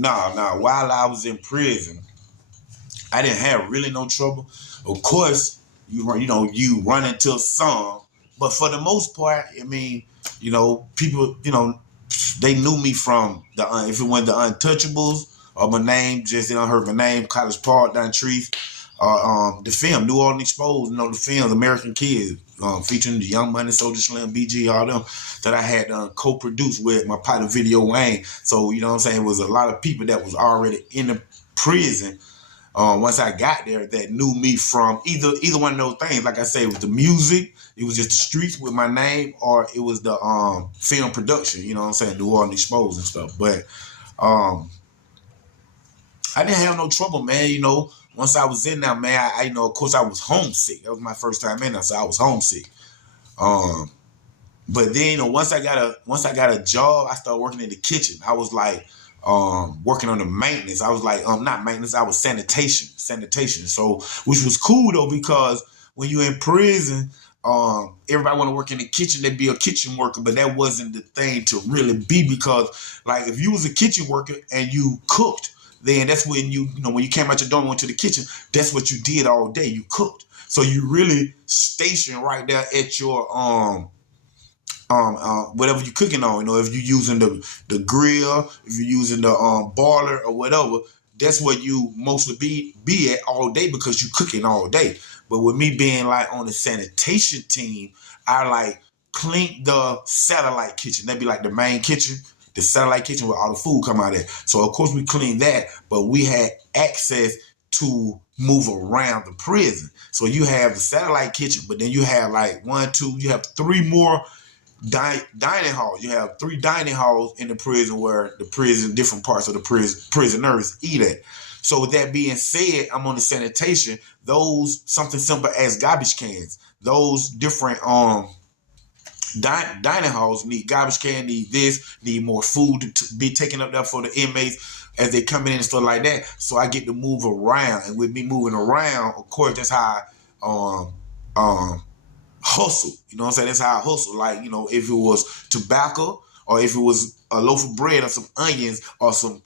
Nah. While I was in prison, I didn't have really no trouble. Of course, you run into some, but for the most part, I mean, people, they knew me from if it went the Untouchables or my name, just they don't heard my name, College Park, down Trees, the film New Orleans Exposed, the film American Kids, featuring the Young Money, Soldier Slim, BG, all them that I had co-produced with my partner Video Wayne. So you know what I'm saying, it was a lot of people that was already in the prison. Once I got there, that knew me from either one of those things. Like I say, it was the music, it was just the streets with my name, or it was the film production. You know what I'm saying, New Orleans Exposed and stuff. But I didn't have no trouble, man. Once I was in there, man, I of course I was homesick. That was my first time in there, so I was homesick. But then once I got a job, I started working in the kitchen. I was like working on the maintenance. I was like not maintenance, I was sanitation. So which was cool though, because when you're in prison, everybody want to work in the kitchen, they'd be a kitchen worker, but that wasn't the thing to really be, because like if you was a kitchen worker and you cooked, then that's when when you came out your dorm and went to the kitchen, that's what you did all day. You cooked. So you really stationed right there at your whatever you're cooking on. If you're using the grill, if you're using the boiler or whatever, that's what you mostly be at all day, because you're cooking all day. But with me being like on the sanitation team, I like cleaned the satellite kitchen. That'd be like the main kitchen, the satellite kitchen where all the food come out of. So of course we cleaned that, but we had access to move around the prison. So you have the satellite kitchen, but then you have like you have 3 more dining halls. You have 3 dining halls in the prison where different parts of the prisoners eat at. So with that being said, I'm on the sanitation. Those something simple as garbage cans. Those different dining halls need garbage can, need more food to be taken up there for the inmates as they come in and stuff like that. So I get to move around, and with me moving around, of course, that's how I hustle. You know what I'm saying? That's how I hustle. Like, if it was tobacco, or if it was a loaf of bread or some onions or some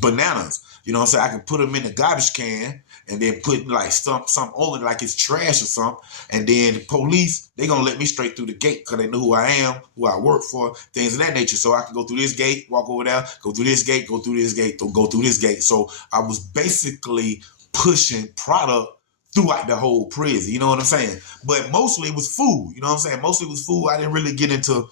bananas, you know what I'm saying, I can put them in the garbage can and then put like something over it like it's trash or something. And then the police, they gonna let me straight through the gate because they know who I am, who I work for, things of that nature. So I can go through this gate, walk over there, go through this gate, go through this gate, go through this gate. So I was basically pushing product throughout the whole prison, you know what I'm saying? But mostly it was food, you know what I'm saying? Mostly it was food. I didn't really get into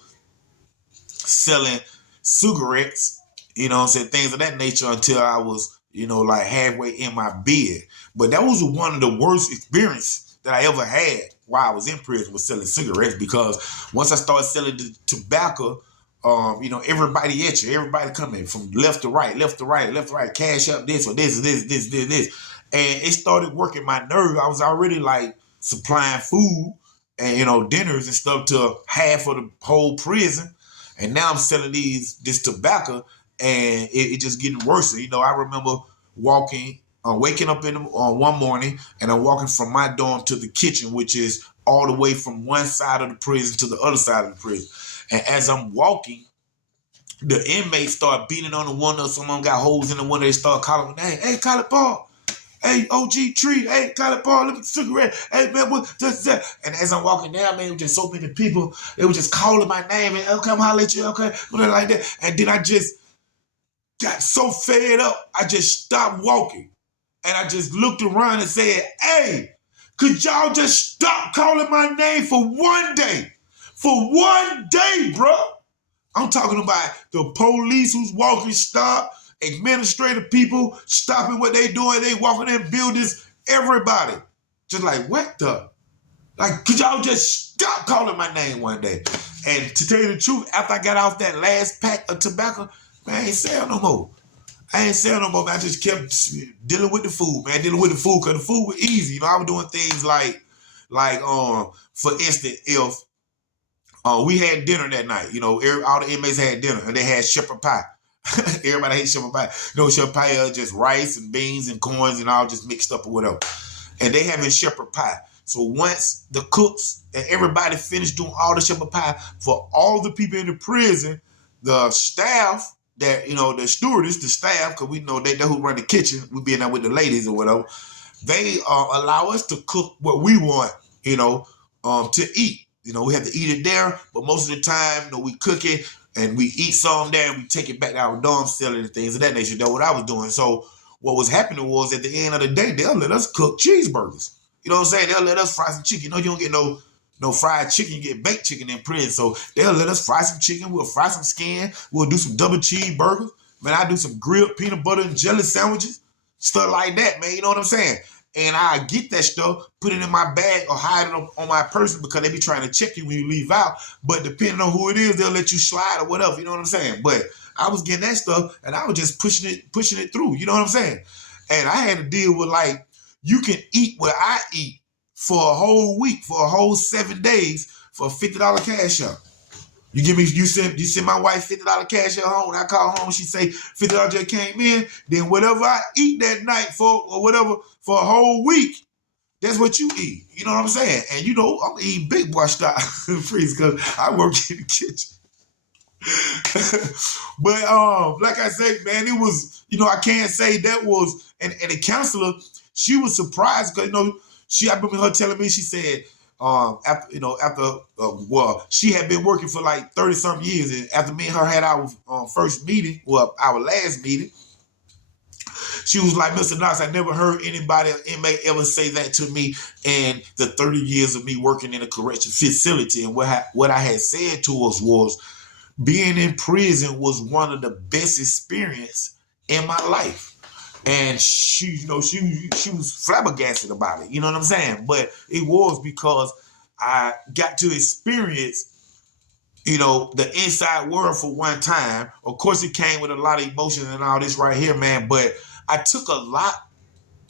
selling cigarettes, you know what I'm saying, things of that nature, until I was, like halfway in my bed. But that was one of the worst experiences that I ever had while I was in prison, was selling cigarettes, because once I started selling the tobacco, everybody at you, everybody coming from left to right, cash up this or this. And it started working my nerve. I was already like supplying food and, dinners and stuff to half of the whole prison. And now I'm selling this tobacco, and it just getting worse. I remember waking up in one morning, and I'm walking from my dorm to the kitchen, which is all the way from one side of the prison to the other side of the prison. And as I'm walking, the inmates start beating on the window. Some of them got holes in the window. They start calling my name. Hey, College Paul. Hey, OG Tree. Hey, College Paul. Look at the cigarette. Hey, man, what? And as I'm walking down, man, it was just so many people. They were just calling my name. And, okay, I'm holler at you. Okay, like that. And then I just got so fed up, I just stopped walking. And I just looked around and said, hey, could y'all just stop calling my name for one day? For one day, bro. I'm talking about the police who's walking stop, administrative people stopping what they doing. They walking in buildings, everybody. Just like, what the? Like, could y'all just stop calling my name one day? And to tell you the truth, after I got off that last pack of tobacco, man, I ain't sell no more. Man. I just kept dealing with the food, man. Dealing with the food, because the food was easy. I was doing things like, for instance, if we had dinner that night, all the inmates had dinner, and they had shepherd pie. Everybody hates shepherd pie. Shepherd pie is just rice and beans and corns and all just mixed up or whatever. And they having shepherd pie. So once the cooks and everybody finished doing all the shepherd pie for all the people in the prison, the staff that, the stewardess, the staff, because we know they who run the kitchen, we be in there with the ladies or whatever, they allow us to cook what we want, to eat. We have to eat it there, but most of the time, we cook it and we eat some there and we take it back to our dorm cellar and things of that nature. That's what I was doing. So what was happening was at the end of the day, they'll let us cook cheeseburgers. You know what I'm saying? They'll let us fry some chicken. You don't get no fried chicken, you get baked chicken in prison. So they'll let us fry some chicken. We'll fry some skin. We'll do some double cheeseburgers. Man, I do some grilled peanut butter and jelly sandwiches. Stuff like that, man. You know what I'm saying? And I get that stuff, put it in my bag or hide it on my person because they be trying to check you when you leave out. But depending on who it is, they'll let you slide or whatever. You know what I'm saying? But I was getting that stuff and I was just pushing it through. You know what I'm saying? And I had to deal with you can eat what I eat for a whole week, for a whole 7 days for a $50 cash out. You send my wife $50 cash out home. When I call home, she say $50 just came in. Then whatever I eat that night or whatever for a whole week, that's what you eat. You know what I'm saying? And I'm eating big boy style freeze because I work in the kitchen. But like I say, man, it was, I can't say that was, and the counselor, she was surprised because I remember her telling me, she said, she had been working for like 30 something years, and after me and her had our first meeting, our last meeting, she was like, Mr. Knox, I never heard anybody, inmate, ever say that to me in the 30 years of me working in a correction facility. And what I had said to us was, being in prison was one of the best experience in my life. And she was flabbergasted about it. You know what I'm saying? But it was because I got to experience, the inside world for one time. Of course, it came with a lot of emotion and all this right here, man. But I took a lot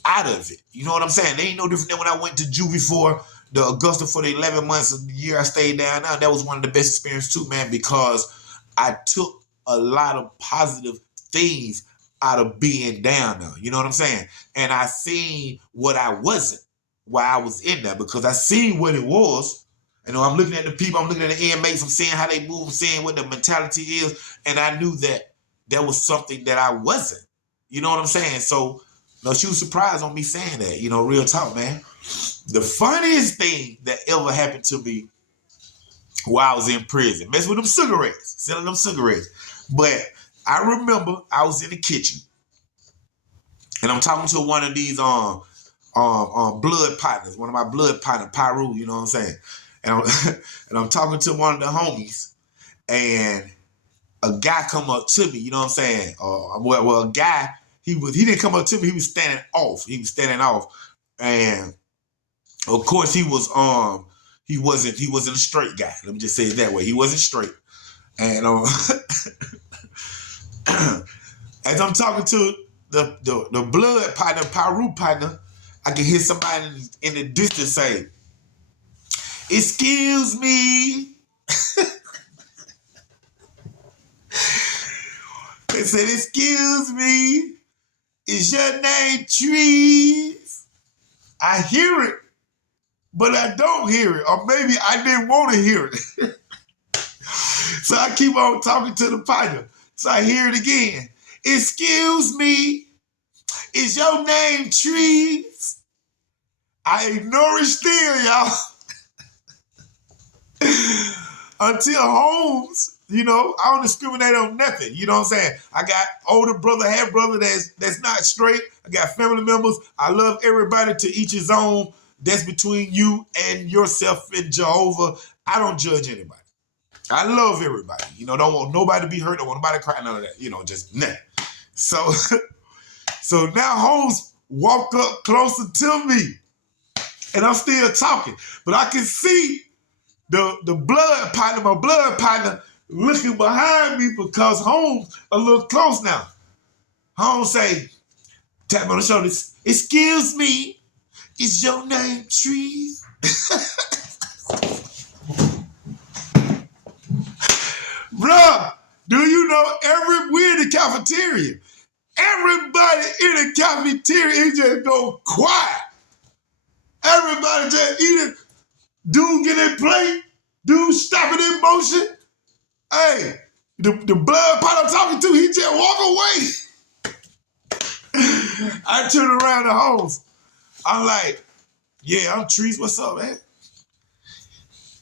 out of it. You know what I'm saying? They ain't no different than when I went to juvie for the Augusta for the 11 months of the year I stayed down there. That was one of the best experiences too, man, because I took a lot of positive things out of being down there. You know what I'm saying? And I seen what I wasn't while I was in there, because I seen what it was. I'm looking at the people, I'm looking at the inmates, I'm seeing how they move, seeing what the mentality is. And I knew that there was something that I wasn't. You know what I'm saying? So, she was surprised on me saying that, real talk, man. The funniest thing that ever happened to me while I was in prison, messing with them cigarettes, selling them cigarettes. But I remember I was in the kitchen and I'm talking to one of these blood partners, one of my blood partners, Pyru, you know what I'm saying? And I'm talking to one of the homies, and a guy come up to me, you know what I'm saying? A guy, he didn't come up to me, he was standing off. And of course he wasn't a straight guy. Let me just say it that way. He wasn't straight. And as I'm talking to the blood partner, Pyru partner, I can hear somebody in the distance say, "Excuse me." They said, "Excuse me, is your name Trees?" I hear it, but I don't hear it. Or maybe I didn't want to hear it. So I keep on talking to the partner. So I hear it again. "Excuse me, is your name Trees?" I ignore it still, y'all. Until Holmes, I don't discriminate on nothing. You know what I'm saying? I got older brother, half brother that's not straight. I got family members. I love everybody, to each his own. That's between you and yourself and Jehovah. I don't judge anybody. I love everybody. Don't want nobody to be hurt. Don't want nobody to cry. None of that. Just nah. So now Holmes walked up closer to me, and I'm still talking, but I can see my blood partner looking behind me, because Holmes a little close now. Holmes say, tap me on the shoulder, "Excuse me, is your name Trees?" Bruh, do you know we're in the cafeteria. Everybody in the cafeteria is just go quiet. Everybody just eating. Dude get in plate. Dude stop it in motion. Hey, The blood pot I'm talking to, he just walk away. I turn around the homes. I'm like, yeah, I'm Trees. What's up, man?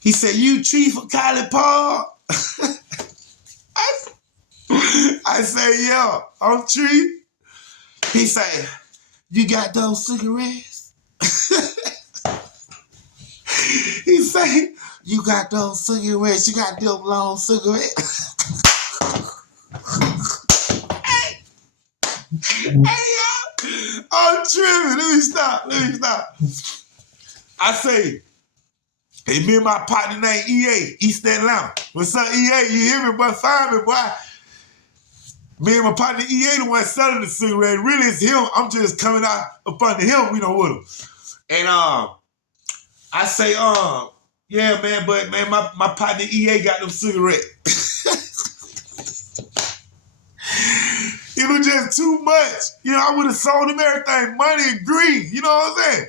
He said, you Tree for Kylie Paul? I said, yeah, I'm Tree. He said, you got those cigarettes? He said, you got those cigarettes? You got them long cigarettes? Hey, y'all, I'm tripping. Let me stop. I say, hey, me and my partner named EA, East Atlanta. What's up, EA? You hear me, boy? Find me, boy. Me and my partner EA the one selling the cigarette. Really, it's him. I'm just coming out up under him, with him. And I say, yeah, man, but man, my partner EA got them cigarettes. It was just too much. You know, I would have sold him everything, money and greed. You know what I'm saying?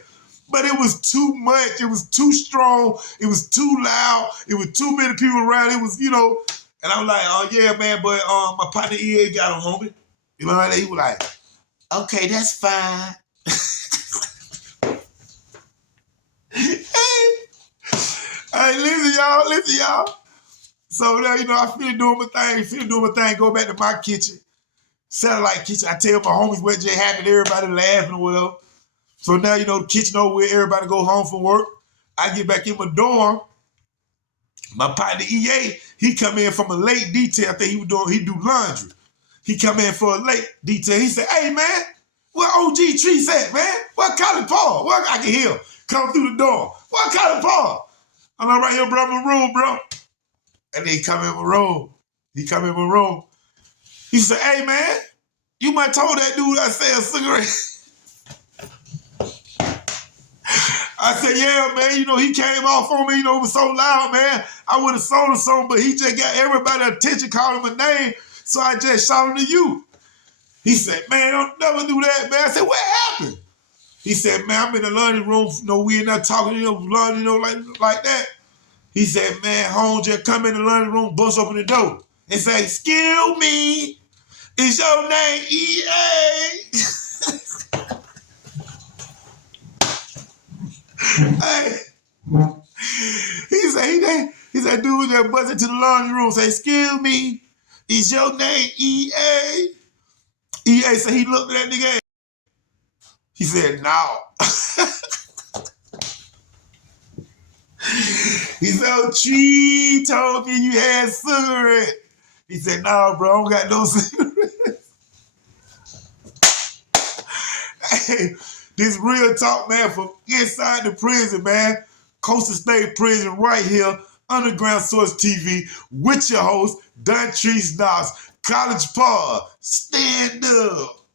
But it was too much. It was too strong. It was too loud. It was too many people around. It was, you know, and I'm like, oh yeah, man, but my partner EA got him, homie. You know what I mean? He was like, okay, that's fine. Hey, listen, y'all. So now, you know, I feel doing my thing, go back to my kitchen. Satellite kitchen. I tell my homies what just happened, everybody laughing or whatever. So now, you know, the kitchen over where everybody go home from work. I get back in my dorm. My partner EA, he come in from a late detail thing he do laundry. He come in for a late detail. He said, hey man, where OG Trees at, man? Where Colin Paul? Where I can hear him come through the door. Where Colin Paul? I'm like, right here, bro, my room, bro. And then he come in my room. He said, hey man, you might told that dude I sell cigarettes. I said, yeah, man, you know, he came off on me, you know, it was so loud, man. I would have sold him something, but he just got everybody's attention, called him a name, so I just shouted to you. He said, man, don't never do that, man. I said, what happened? He said, man, I'm in the laundry room, you know, we're not talking, you know, laundry, you know, like that. He said, man, home just come in the laundry room, bust open the door, and say, excuse me, is your name EA? Hey. He said, dude just bust into the laundry room, say, excuse me, is your name EA? EA said he looked at that nigga. He said, no. He said, oh, Tree told me you had cigarette. He said, no, bro, I don't got no cigarettes. Hey, this real talk, man, from inside the prison, man. Coastal State Prison right here, Underground Source TV, with your host, Don Trees Knox, College Paul. Stand up.